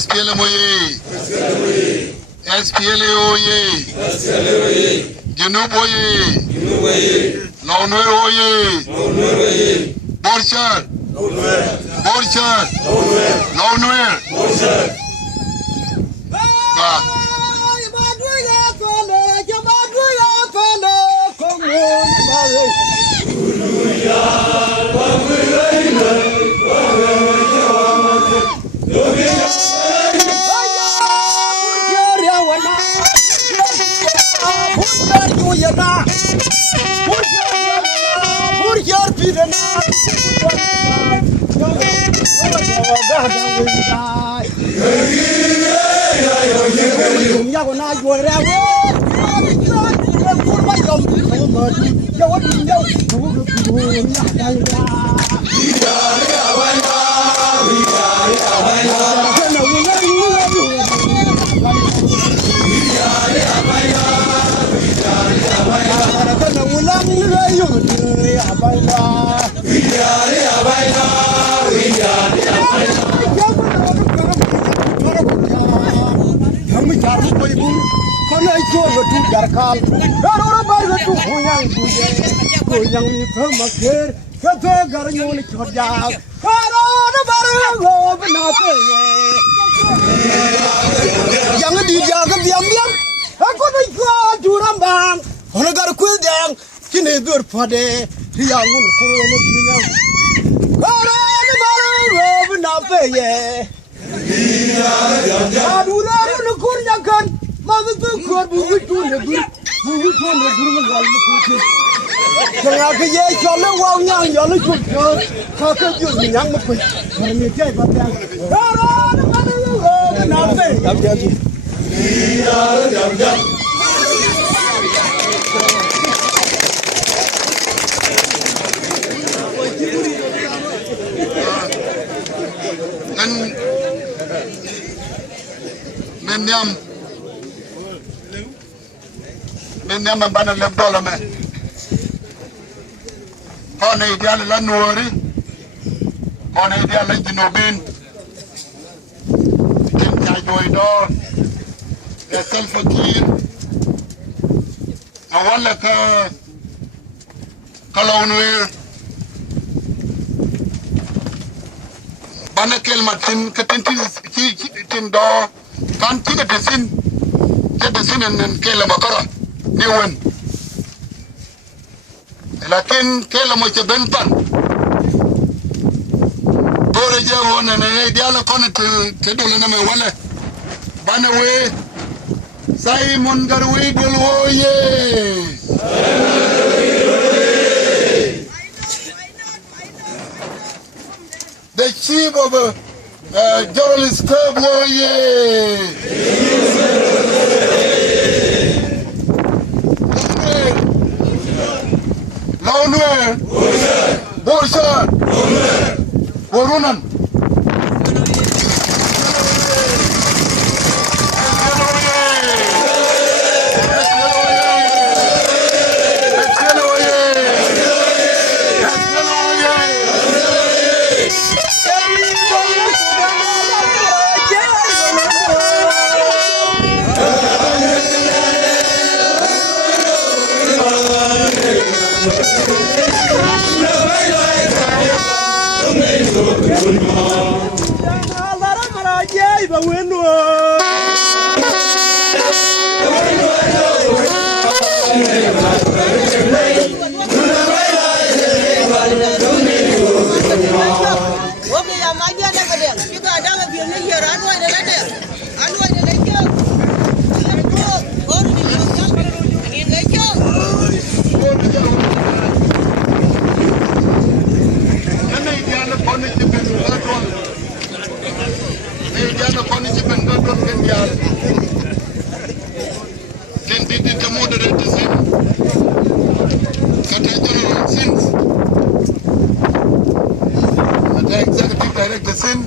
SPLM oye, SPLA oye, Junub oye, Lawnwer oye, Borchar, Lawnwer. Men bana leb dola me kono ideal la nuori kono ideal la jinobin tim jajoy do e selfakir awala ka kalonwer bana kelmatin katinti tin do kan tiga desin en kela makara niwen lakin kela mo che benpan bore je wona ne diala kono te dole na me wala bana we Simon garwe dol woye the chief of journalist club woye Lawnwer, Borchar, Borunan. Director Sin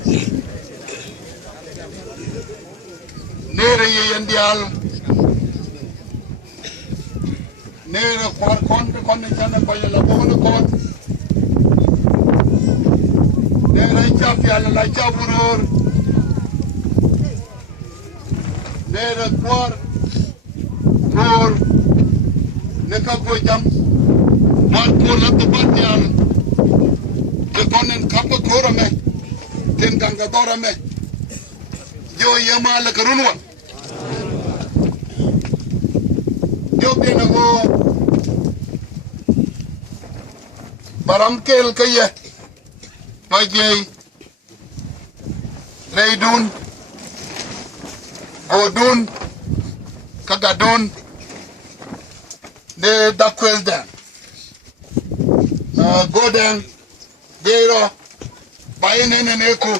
Nere Yandial Nere Kon Chana Paya Labona Court Nera chap yalla la chaburor. Nera kwar. Kor. Neka ko jam. Mar ko la to bat yalla. Ke konen kapa kora me. Ten ganga dora me. Yo yama la karunwa. Yo tena go baram kel kaya. Pajay, Leidun, Godun, Kagadun, de Dakweldan, Godan, Dero, Bayanen and Eku.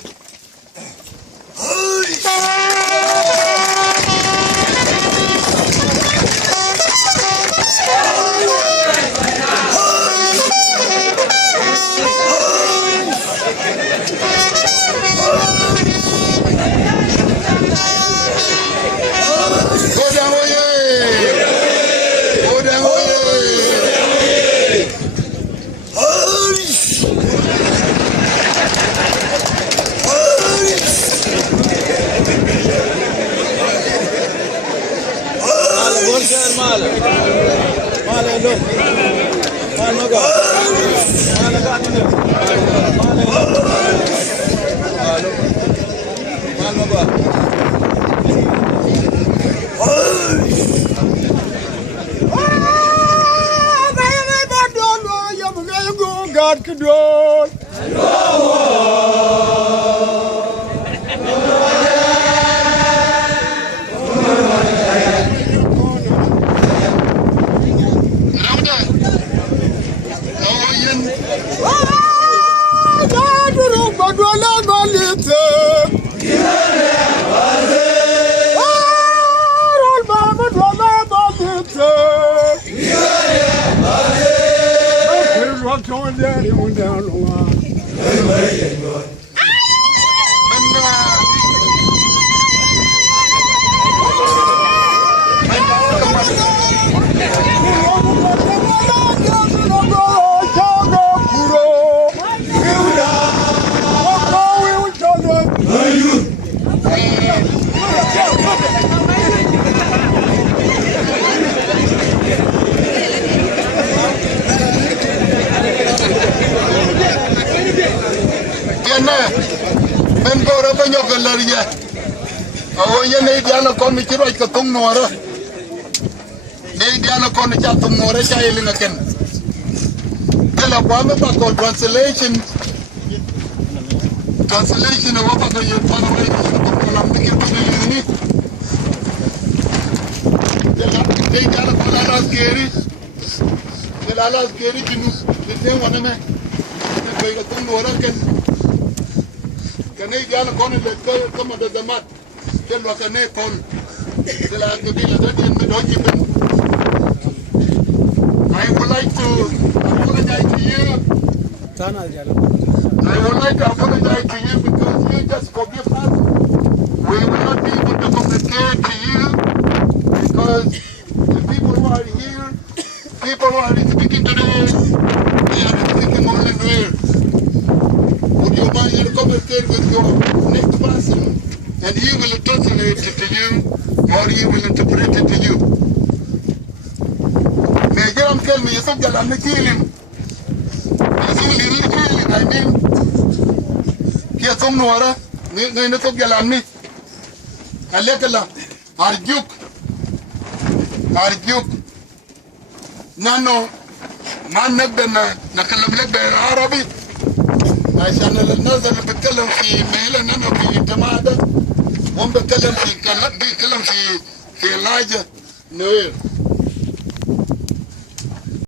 God control. Going down, he went down the line. Men gora banyo galaria. Awoye ne diana kon mi chiro ka tung nora. Ne diana kon cha tung nora cha ilinga ken. Kala kwame pa ko translation wa pa ko ye pa no re ko lam ni ko ni. De diana kon la skeri. De la skeri kinu. De te wana me. Ne ko tung nora ken. Kane gana kone le kama da damat kelwa kane kon de la kabila that in the document. I would like to apologize to you. I would like to apologize to you because you just forgive us. We will not be able to communicate to you because the people who are here, people who are speaking today, they are speaking only Nuer. Would you mind to communicate with your next person and he will translate it to you or he will interpret it to you? May Jaram tell me, I'm going to kill him. I mean, here some Nora, no to Galamni. I let Arjuk. Nano, man Nakalam Arabic. عشان الناس اللي بتكلم في ميلا انا في جماعه هم بتكلم في لهجه نوير